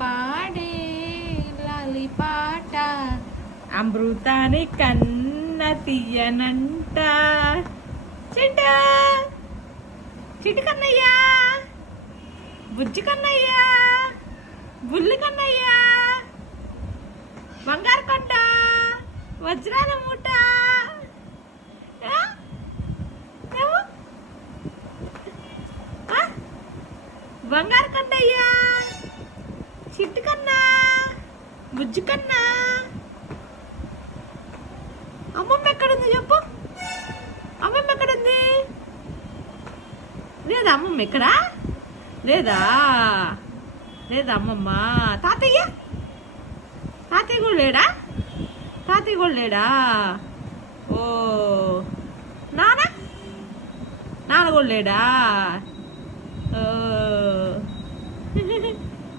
పాడే లాలి పాట అమృతాని కన్న తీయనంట. చిట్ట చిటి కన్నయ్యా, బుజ్జి కన్నయ్యా, బుల్లి కన్నయ్యా, బంగారు కొండ, వజ్రాల మూట. బంగారు కన్నయ్యా, చిట్టు కన్నా, బుజ్జి కన్నా. అమ్మమ్మ ఎక్కడుంది చెప్పు, అమ్మమ్మ ఎక్కడుంది? లేదా అమ్మమ్మ ఎక్కడా? లేదా లేదా అమ్మమ్మ? తాతయ్య తాతయ్య కూడా లేడా? తాతయ్య కూడా లేడా? ఓ నాన్న నాన్న కూడా లేడా?